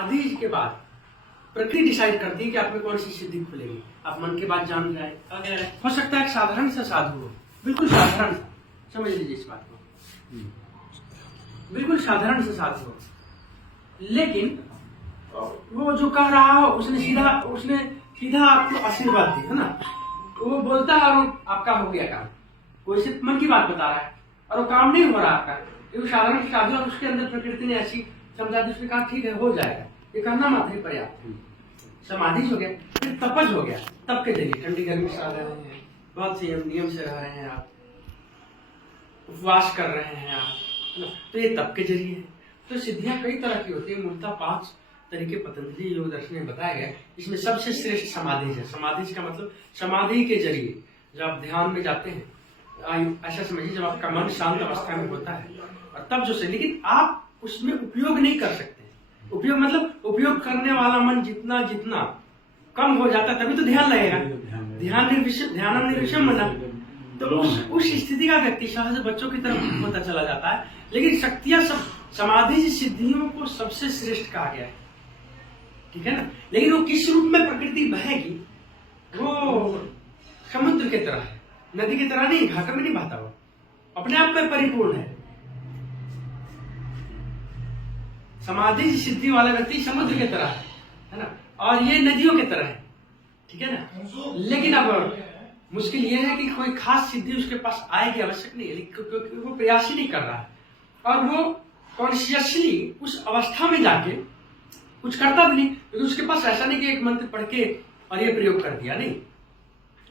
समाधि के बाद प्रकृति डिसाइड करती है कि आप में कौन सी सिद्धि खुलेगी। आप मन की बात जान जाए। हो सकता है एक साधारण सा साधु हो, बिल्कुल साधारण सा, समझ लीजिए इस बात को, बिल्कुल साधारण सा साधु हो, लेकिन वो जो कह रहा हो उसने सीधा आपको आशीर्वाद दी है ना। वो बोलता है और आपका हो गया काम। कोई सिर्फ मन की बात बता रहा है और वो काम नहीं हो रहा आपका, क्योंकि साधारण साधु और उसके अंदर प्रकृति ने ऐसी समझा दी, उसने कहा ठीक है हो जाएगा, ये करना मात्र ही पर्याप्त है। समाधि हो गया, फिर तपज हो गया। तप के जरिए ठंडी गर्मी से रह रहे हैं, बहुत से नियम से रह रहे हैं आप, उपवास कर रहे हैं आप, तो ये तप के जरिए है। तो सिद्धियां कई तरह की होती है, मूलतः 5 तरीके पतंजलि योग दर्शन में बताए गए। इसमें सबसे श्रेष्ठ समाधि है। समाधि का मतलब समाधि के जरिए जब आप ध्यान में जाते हैं, ऐसा समझिए जब आपका मन शांत अवस्था में होता है और तब जो से, लेकिन आप उसमें उपयोग नहीं कर सकते। उपयोग मतलब उपयोग करने वाला मन जितना जितना कम हो जाता है तभी तो ध्यान लगेगा। ध्यान निर्विषम मना, तो उस स्थिति का व्यक्ति सहज बच्चों की तरफ होता चला जाता है। लेकिन शक्तियां सब समाधि सिद्धियों को सबसे श्रेष्ठ कहा गया है, ठीक है ना। लेकिन वो किस रूप में प्रकृति बहेगी, वो समुद्र की तरह है, नदी की तरह नहीं, घाटा में नहीं बहता, वो अपने आप में परिपूर्ण है। समाधि सिद्धि वाला व्यक्ति समुद्र की तरह है ना, और ये नदियों की तरह है, ठीक है ना। लेकिन अब मुश्किल ये है कि कोई खास सिद्धि उसके पास आएगी, आवश्यक नहीं है, क्योंकि वो प्रयास ही नहीं कर रहा है और वो कॉन्शियसली उस अवस्था में जाके कुछ करता भी नहीं, क्योंकि उसके पास ऐसा नहीं कि एक मंत्र पढ़ के और ये प्रयोग कर दिया, नहीं।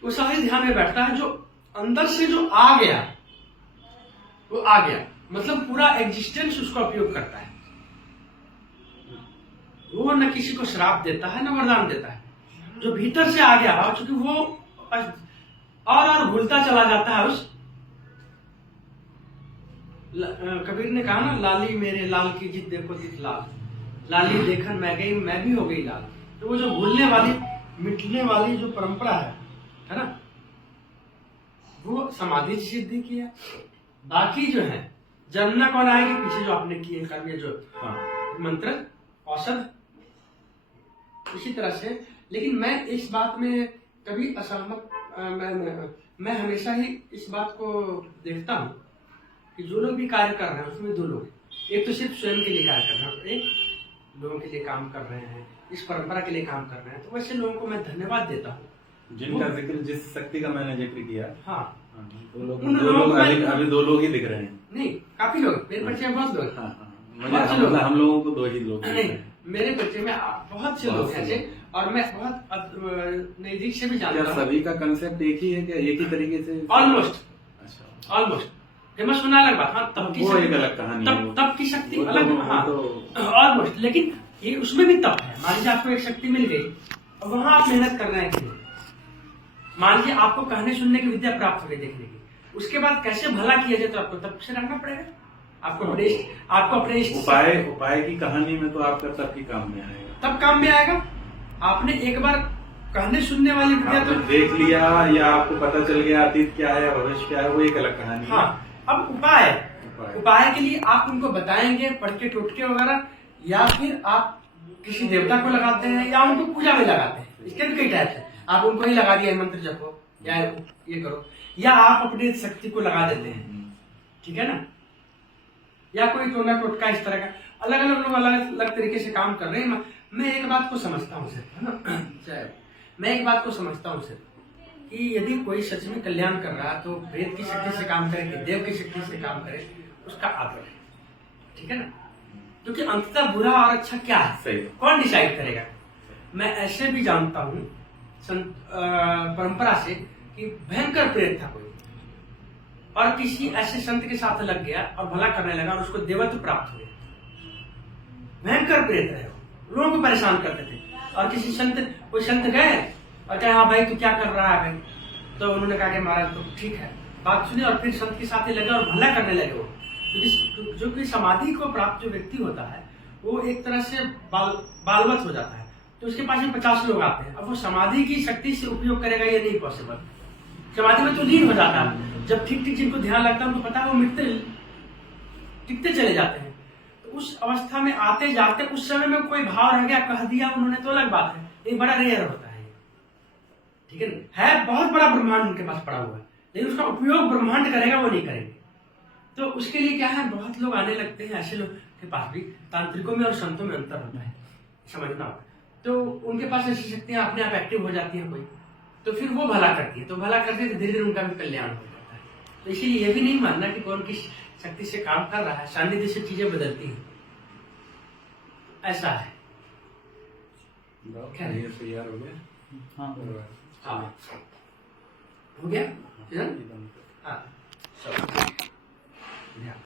वो सारे ध्यान में बैठता है, जो अंदर से जो आ गया वो आ गया, मतलब पूरा एग्जिस्टेंस उसका उपयोग करता है। वो न किसी को श्राप देता है न वरदान देता है, जो भीतर से आ गया, और चूंकि वो और भूलता चला जाता है। उस कबीर ने कहा ना, लाली मेरे लाल की जिद देखो तित लाल, लाली देखन मैं गई मैं भी हो गई लाल। तो वो जो भूलने वाली मिटने वाली जो परंपरा है ना, वो समाधि सिद्धि की है। बाकी जो है जानना कौन आएगी पीछे जो आपने किए कर्म, जो मंत्र औषध, इसी तरह से। लेकिन मैं इस बात में कभी असहमत, मैं हमेशा ही इस बात को देखता हूँ कि जो लोग भी कार्य कर रहे हैं उसमें 2 लोग, एक तो सिर्फ स्वयं के लिए कार्य कर रहे हैं, एक लोगों के लिए काम कर रहे हैं, इस परंपरा के लिए काम कर रहे हैं। तो वैसे लोगों को मैं धन्यवाद देता हूँ जिनका जिक्र, जिस शक्ति का मैंने जिक्र किया। हाँ, 2 लोग अभी 2 लोग ही दिख रहे हैं, नहीं काफी लोग, मेरे परिचय में बहुत लोग। हम लोगों को 2 ही लोग नहीं, मेरे परिचय में बहुत से लोग ऐसे, और मैं बहुत नजदीक से भी जानता हूँ। सभी का कंसेप्ट एक ही है क्या, एक ही तरीके से? ऑलमोस्ट। अच्छा, ऑलमोस्ट फेमस होना अलग बात, हाँ तब की एक अलग कहानी, तब की शक्ति अलग, हाँ ऑलमोस्ट। लेकिन ये उसमें भी तप है। मान लीजिए आपको एक शक्ति मिल गई और वहां आप मेहनत कर रहे हैं, मान लीजिए आपको कहने सुनने की विद्या प्राप्त हो गई देखने की, उसके बाद कैसे भला किया जाए तो आपको तब से रहना पड़ेगा। आपको अपने उपाय की कहानी में तो आपका तब ही काम में आएगा, तब काम में आएगा। आपने एक बार कहने सुनने वाली विद्या तो देख लिया, या आपको पता चल गया अतीत क्या है भविष्य क्या है, वो एक अलग कहानी है। हाँ, अब उपाय के लिए आप उनको बताएंगे पढ़ के टोटके वगैरह, या फिर आप किसी देवता को लगाते हैं या उनको पूजा में लगाते हैं। इसके भी कई टाइप है। आप उनको ही लगा दिया मंत्र जपो या ये करो, या आप अपनी शक्ति को लगा देते हैं, ठीक है ना, या कोई टोना टोटका इस तरह का। अलग अलग लोग अलग अलग तरीके से काम कर रहे हैं। मैं एक बात को समझता हूँ सिर्फ, है ना, मैं एक बात को समझता हूँ सिर्फ कि यदि कोई सच में कल्याण कर रहा है तो वेद की शक्ति से काम करे कि देव की शक्ति से काम करे, उसका आदर है, ठीक है ना। क्योंकि अंततः बुरा और अच्छा क्या है कौन डिसाइड करेगा। मैं ऐसे भी जानता हूँ परंपरा से कि भयंकर प्रेत था कोई, और किसी ऐसे संत के साथ लग गया और भला करने लगा और उसको देवत्व प्राप्त हुए। भयंकर प्रेत रहे, लोगों को परेशान करते थे। और कोई संत गए और कहे हाँ भाई तू क्या कर रहा है भाई, तो उन्होंने कहा कि महाराज तो ठीक है, बात सुनी और फिर संत के साथ ही लगे और भला करने लगे वो। जो कि समाधि को प्राप्त जो व्यक्ति होता है वो एक तरह से बालवत हो जाता है, तो उसके पास में 50 लोग आते हैं। अब वो समाधि की शक्ति से उपयोग करेगा ये नहीं पॉसिबल। समाधि में तो लीन हो जाता है। जब ठीक ठीक जिनको ध्यान लगता है उनको पता है वो टिकते चले जाते हैं। तो उस अवस्था में आते जाते उस समय में कोई भाव रह गया, कह दिया उन्होंने, तो अलग बात है, ये बड़ा रेयर होता है। ठीक है ना, है बहुत बड़ा ब्रह्मांड उनके पास पड़ा हुआ है, लेकिन उसका उपयोग ब्रह्मांड करेगा, वो नहीं करेंगे। तो उसके लिए क्या है, बहुत लोग आने लगते हैं, ऐसे लोग के पास भी तांत्रिकों में और संतों में अंतर होता है, समझना होगा। तो उनके पास ऐसी शक्तियां अपने आप एक्टिव हो जाती हैं कोई, तो फिर वो भला करती है, तो भला करते तो धीरे धीरे उनका भी कल्याण हो जाता है। तो इसीलिए ये भी नहीं मानना कि कौन किस शक्ति से काम कर रहा है, सानिध्य से चीजें बदलती हैं, ऐसा है। ये तैयार हो गया। हाँ हाँ हो गया, हाँ सब